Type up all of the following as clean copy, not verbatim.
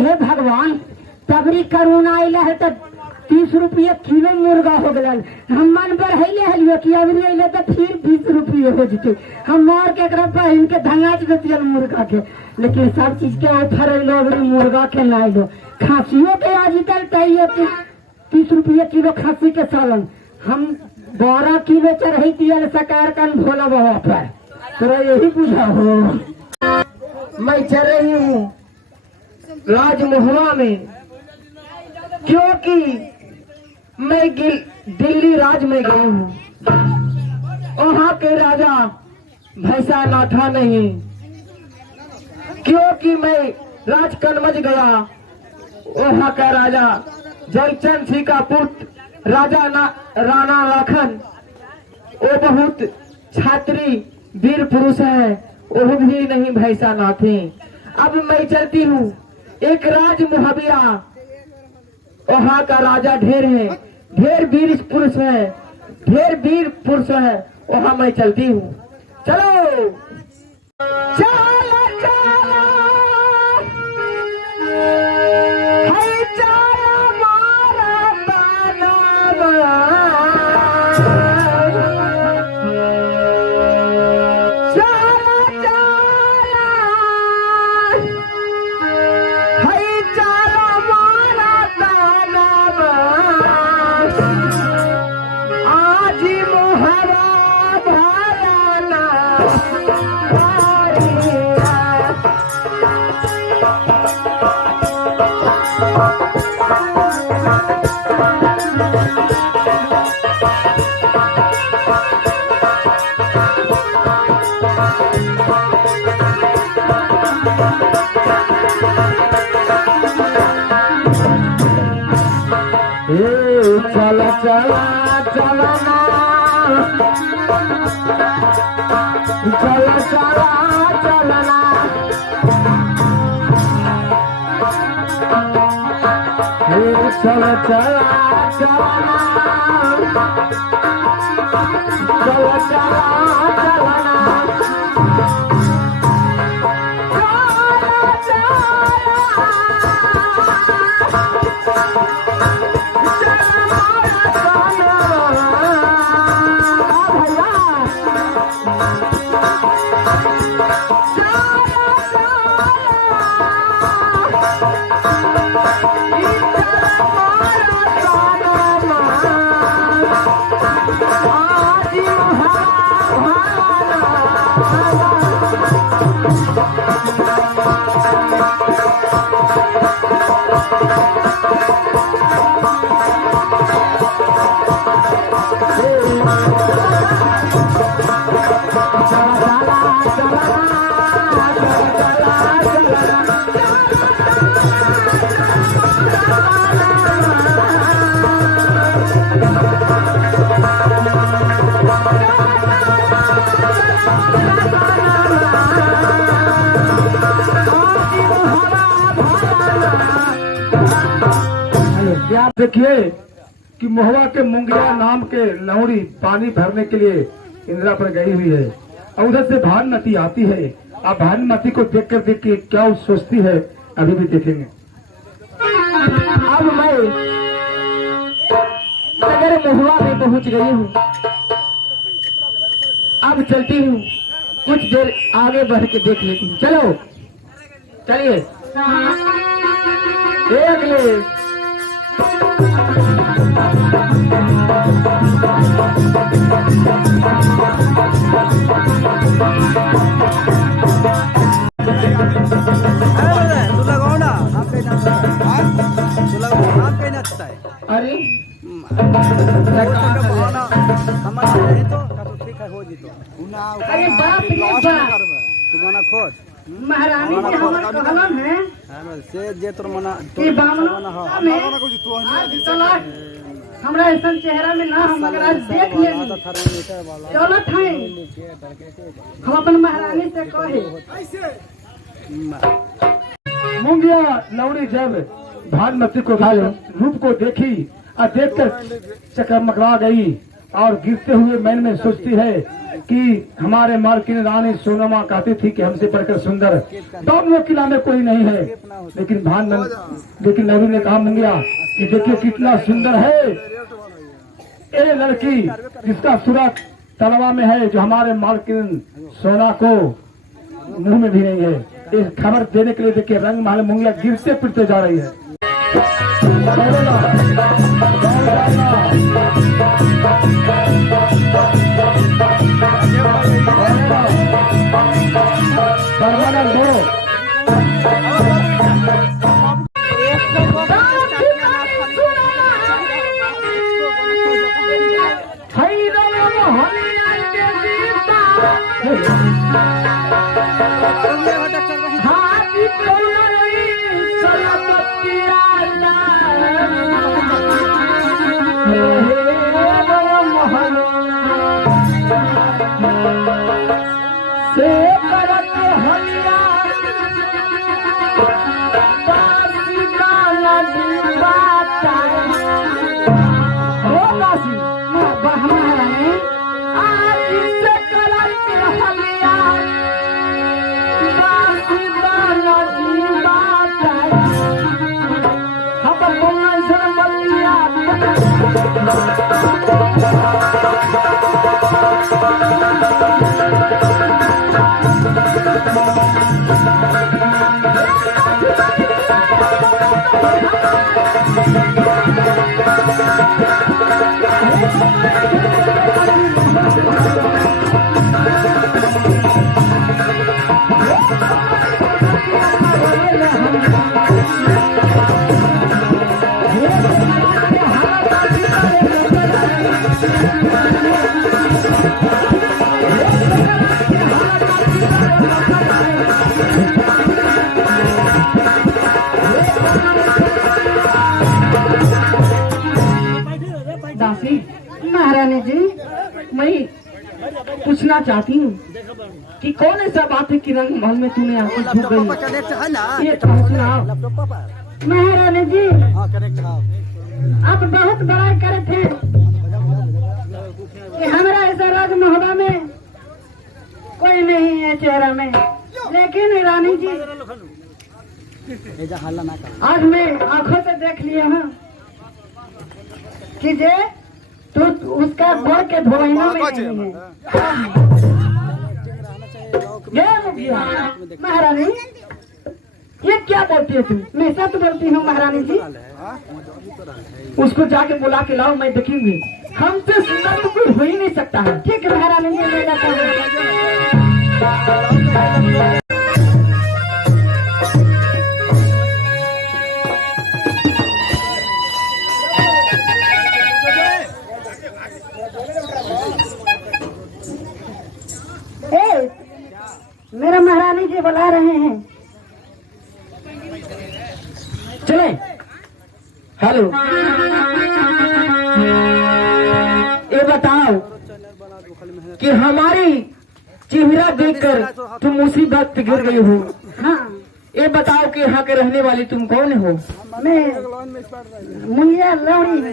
हे भगवान तबरी करुणा अइले है तो 30 रुपये किलो मुर्गा हो गया। हम मन बढ़ैले हलियो कि अबरी अइले तो फिर 20 रुपये हो जते। हम मार के एकरा बहिन के धंगाच देतिए मुर्गा के, लेकिन सब चीज के ऑफर अइलो अबरी मुर्गा के ना अइलो। खांसियों के आजकल तैयो 30 रुपये किलो खांसी के सालन। हम 12 किलो चढ़ई दियल सकार कन भोला बाबा पर, तोरा यही बुझा हो। मैं चल रही हूँ राजमहल में, क्योंकि मैं दिल्ली राज में गई हूँ। वहाँ के राजा भैसा नाथा नहीं, क्योंकि मैं राजकनमज गया। वहाँ का राजा जयचंद सिंह का पुत्र राजा राणा लाखन, वो बहुत छात्री वीर पुरुष है, वो भी नहीं भैसा नाथे। अब मैं चलती हूँ एक राज मुहबिया, वहाँ का राजा ढेर है, ढेर वीर पुरुष है, ढेर वीर पुरुष है, वहाँ मैं चलती हूँ। चलो चलो चलो है चलो मारा बनावा, चलो चलो है चलो मारा बनावा, आज मोहरा भराना चला चला चला ना, चला चला चला ना, चला चला चला ना, चला चला चला ना। देखिए कि महुआ के मुंगिया नाम के लौड़ी पानी भरने के लिए इंदिरा पर गई हुई है, और उधर से भानुमती आती है। अब भानुमती को देख के क्या सोचती है, अभी भी देखेंगे। अब मैं नगर महुआ में पहुंच गई हूँ, अब चलती हूँ, कुछ देर आगे बढ़ के देख लेती हूँ। चलो चलिए देख ले। अरे अरे बाप रे बाप, तुम्हारा खोज महारानी के हमर कहलन है से जे तोर मना कि बामनो में आज तलाक हमरा ऐसा चेहरा में ना, हम अगर आज देख लेनी चलत है, हम अपन महारानी से कहे। मुंगिया लौड़ी जब भानुमती को रूप को देखी और देखकर चकमकरा गई और गिरते हुए मन में सोचती है कि हमारे मालकिन रानी सोनमा कहती थी कि हमसे बढ़कर सुंदर दोनों किला में कोई नहीं है। लेकिन नबी ने कहा मंगिया कि देखिए कितना सुंदर है ये लड़की जिसका सूरत तलवा में है, जो हमारे मालकिन सोना को मुंह में भी नहीं है। इस खबर देने के लिए देखिए रंग महल मुंगिया गिरते पिटते जा रही है। दासी महारानी जी, मैं पूछना चाहती हूँ कि कौन ऐसा बात है कि रंग महल में तूने आंखें झुक गई? ये तो सुनाओ। महारानी जी आप बहुत बड़ाई करे थे कि हमारा ऐसा राज महोबा में कोई नहीं है चेहरा में, लेकिन रानी जी आज मैं आंखों से देख लिया हूँ कि जे तो उसका गोड़ के धोइनों में नहीं है। महारानी ये क्या बोलती है तू? मैं सच बोलती हूँ महारानी जी। उसको जाके बुला के लाओ, मैं देखूंगी। हमसे सुंदर तो कोई हो ही नहीं सकता है। ठीक है महारानी जी, मैं जाता हूँ। मेरा महारानी जी बुला रहे हैं। चले। हेलो, ये बताओ कि हमारी चेहरा देखकर तुम मुसीबत में गिर गई हो। हाँ, ये बताओ कि यहाँ के रहने वाली तुम कौन हो? मैं मुंगिया लौड़ी हूँ।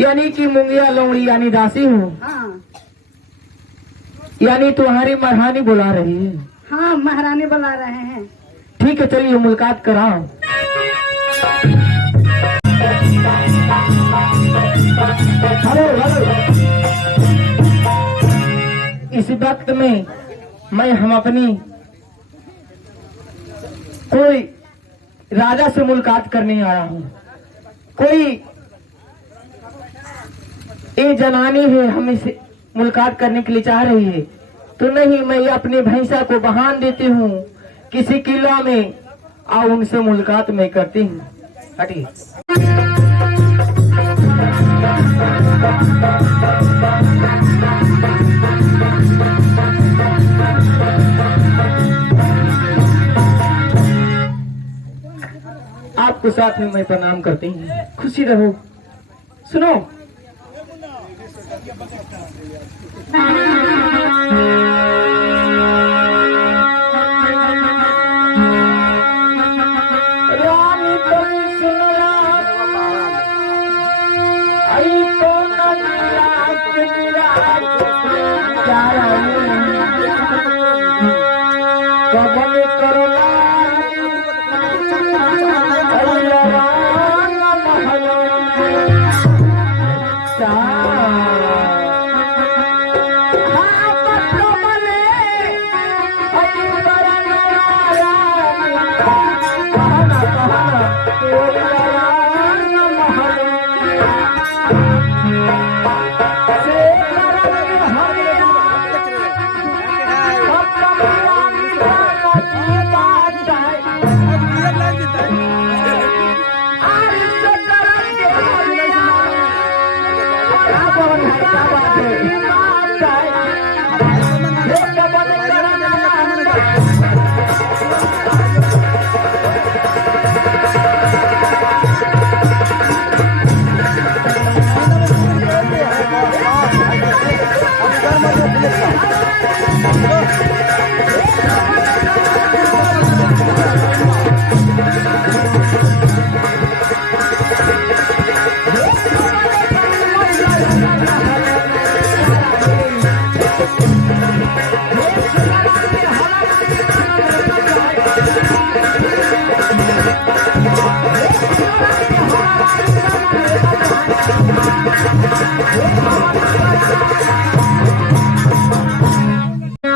यानी कि मुंगिया लौड़ी यानी दासी हो। हाँ यानी तुम्हारी महारानी बुला रही है। हाँ, महारानी बुला रहे हैं। ठीक है, चलिए मुलाकात कराओ। हेलो, इस वक्त में हम अपनी कोई राजा से मुलाकात करने आया हूँ। कोई ये जनानी है, हमें से मुलाकात करने के लिए चाह रही है। तो नहीं, मैं अपनी भैंसा को बहान देती हूँ किसी किला में, और उनसे मुलाकात मैं करती हूँ। हटिए। आपको साथ में मैं प्रणाम करती हूँ। खुशी रहो। सुनो, रानी तुम सुनला, आई तो नंदा क्या बात है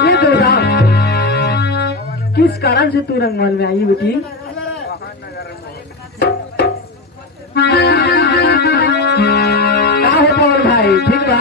ये दुर्गा किस कारण से तू रंगमहल में आई बेटी? है पवन भाई ठीक बा?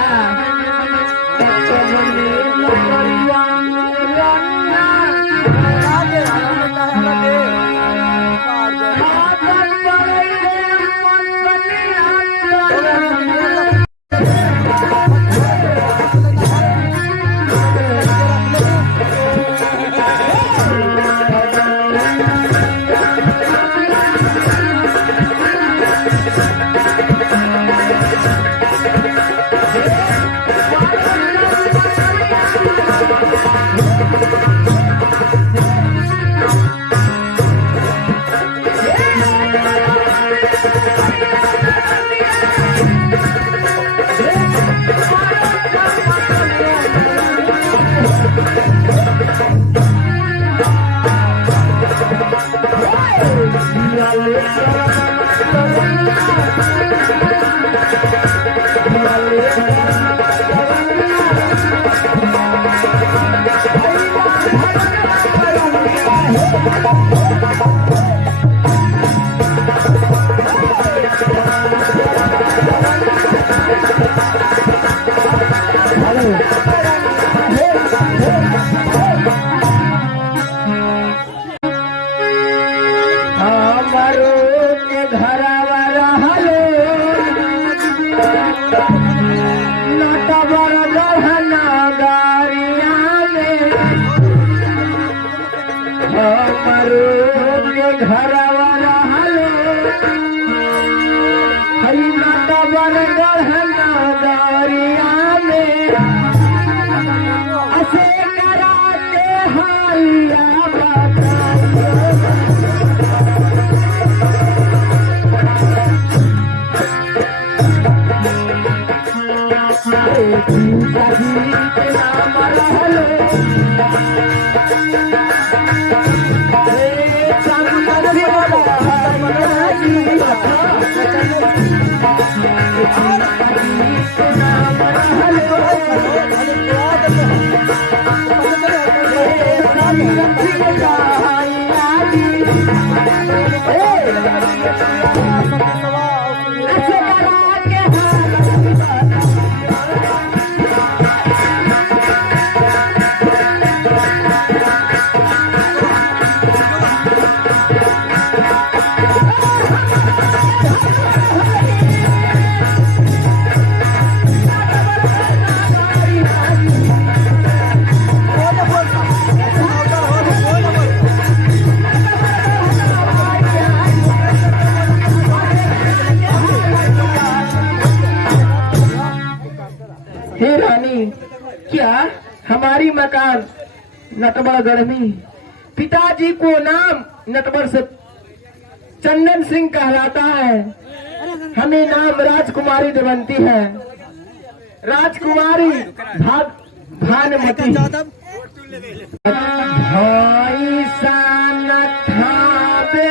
हे रानी, क्या हमारी मकान नटवरगढ़ में पिताजी को नाम नटवर से चंदन सिंह कहलाता है, हमें नाम राजकुमारी देवंती है। राजकुमारी भानुमती भाई सान थावे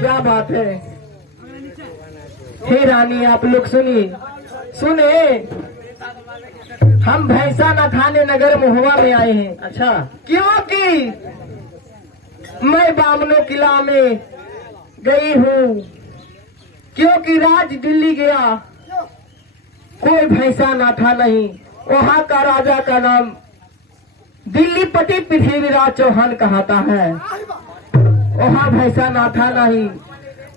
क्या बात है। हे रानी, आप लोग सुनिए, सुने, हम भैंसा न खाने नगर महुआ में आए हैं। अच्छा, क्योंकि मैं बामनो किला में गई हूँ, क्योंकि राज दिल्ली गया, कोई भैंसा ना था नहीं। वहाँ का राजा का नाम दिल्ली पति पृथ्वीराज चौहान कहता है। वहाँ भैंसा ना था नहीं,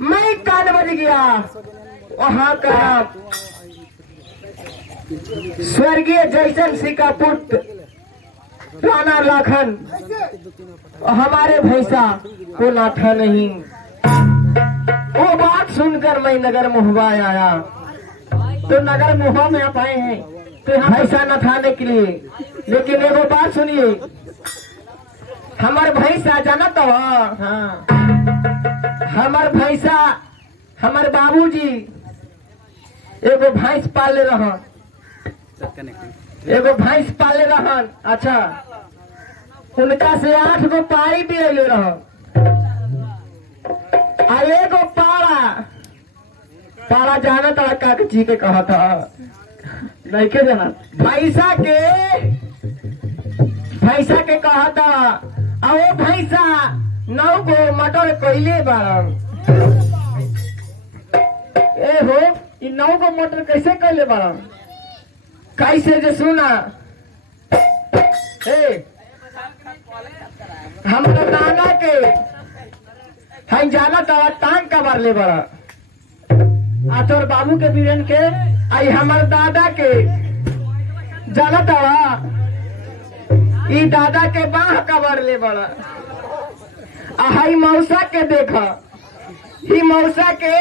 मैं कान बज गया। वहाँ का नाम स्वर्गीय जयचंद सिंह का पुत्र राणा लाखन, हमारे भैंसा को ना था नहीं। वो बात सुनकर मैं नगर महुआ आया। तो नगर महुआ में आप आए हैं तो यहाँ भैंसा न थाने के लिए, लेकिन एगो बात सुनिए, हमार भैंसा जाना तो हाँ, हमार भैंसा, हमार बाबूजी एगो भैंस पाले रहन, एगो भैंस पाले रहन। अच्छा, उनका से 8 गो पाई भी अले रहन, आ एगो पाड़ा जाना तड़ा काका जी के कहा था, नहीं के जाना, भैंसा के कहा था। आ वो भैंसा 9 गो मटर कैले बारन। ए हो, इ 9 गो मटर कैसे कैले बारन? कैसे जे सुना, हमारा नाना के हम जाना तड़ा टांग का बार ले बड़ा, आ तोर बाबू के बीरन के, आई हमार दादा के जाना तड़ा, ई दादा के बाह कबर ले बड़ा, आ हाई मौसा के देखा, ही मौसा के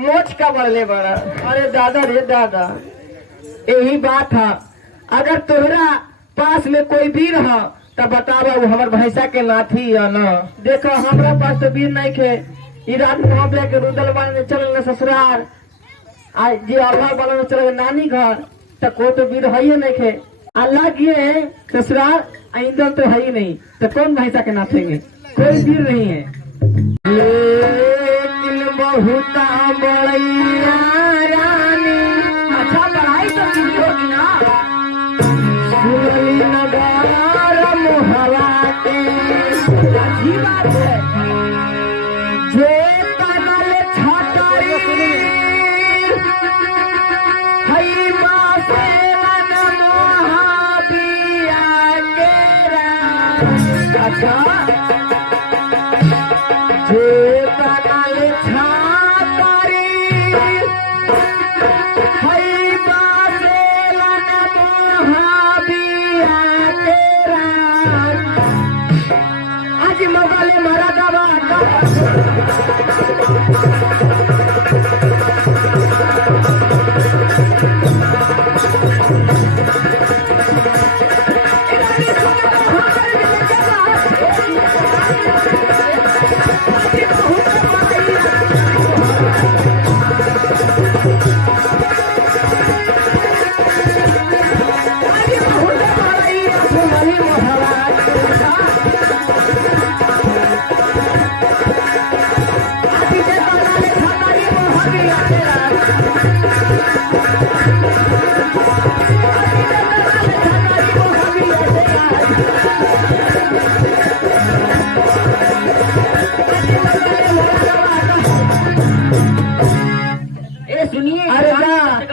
मोच कबर ले बड़ा। अरे दादा रे दादा, यही बात है। अगर तोहरा पास में कोई वीर है तो बतावा, वो हमार भैंसा के नाथी है ना। देखो हमारा पास तो वीर नहीं खे, ई रात मुहावले के रुदल में चल ससुराल, आज जी अल्लाह वाला में चले नानी घर, तो को तो वीर है ही नहीं खे। अल्लाह किए ससुराल ईंधन तो है ही नहीं, तो कौन भैंसा के नाथेंगे, कोई वीर नहीं है। लेकिन बहुत बड़ैया रानी, अच्छा पढ़ाई तो की होगी ना, सुनली नगर मुहरा के, अच्छी बात है। जे कनल छतरी हई मासे लन मोहाबिया केरा। अच्छा, जे कनल छतरी हई मासे लन मोहाबिया केरा। आज मोबाइल मारा दवा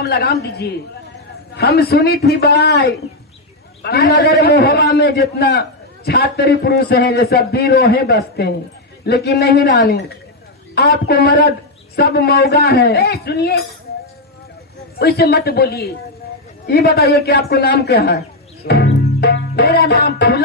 लगाम दीजिए। हम सुनी थी बड़ाई कि नगर महुआ में जितना छात्री पुरुष हैं ये सब वीरों हैं बसते हैं, लेकिन नहीं रानी, आपको मर्द सब मौगा है। सुनिए, उससे मत बोलिए। ये बताइए कि आपको नाम क्या है? मेरा नाम फूल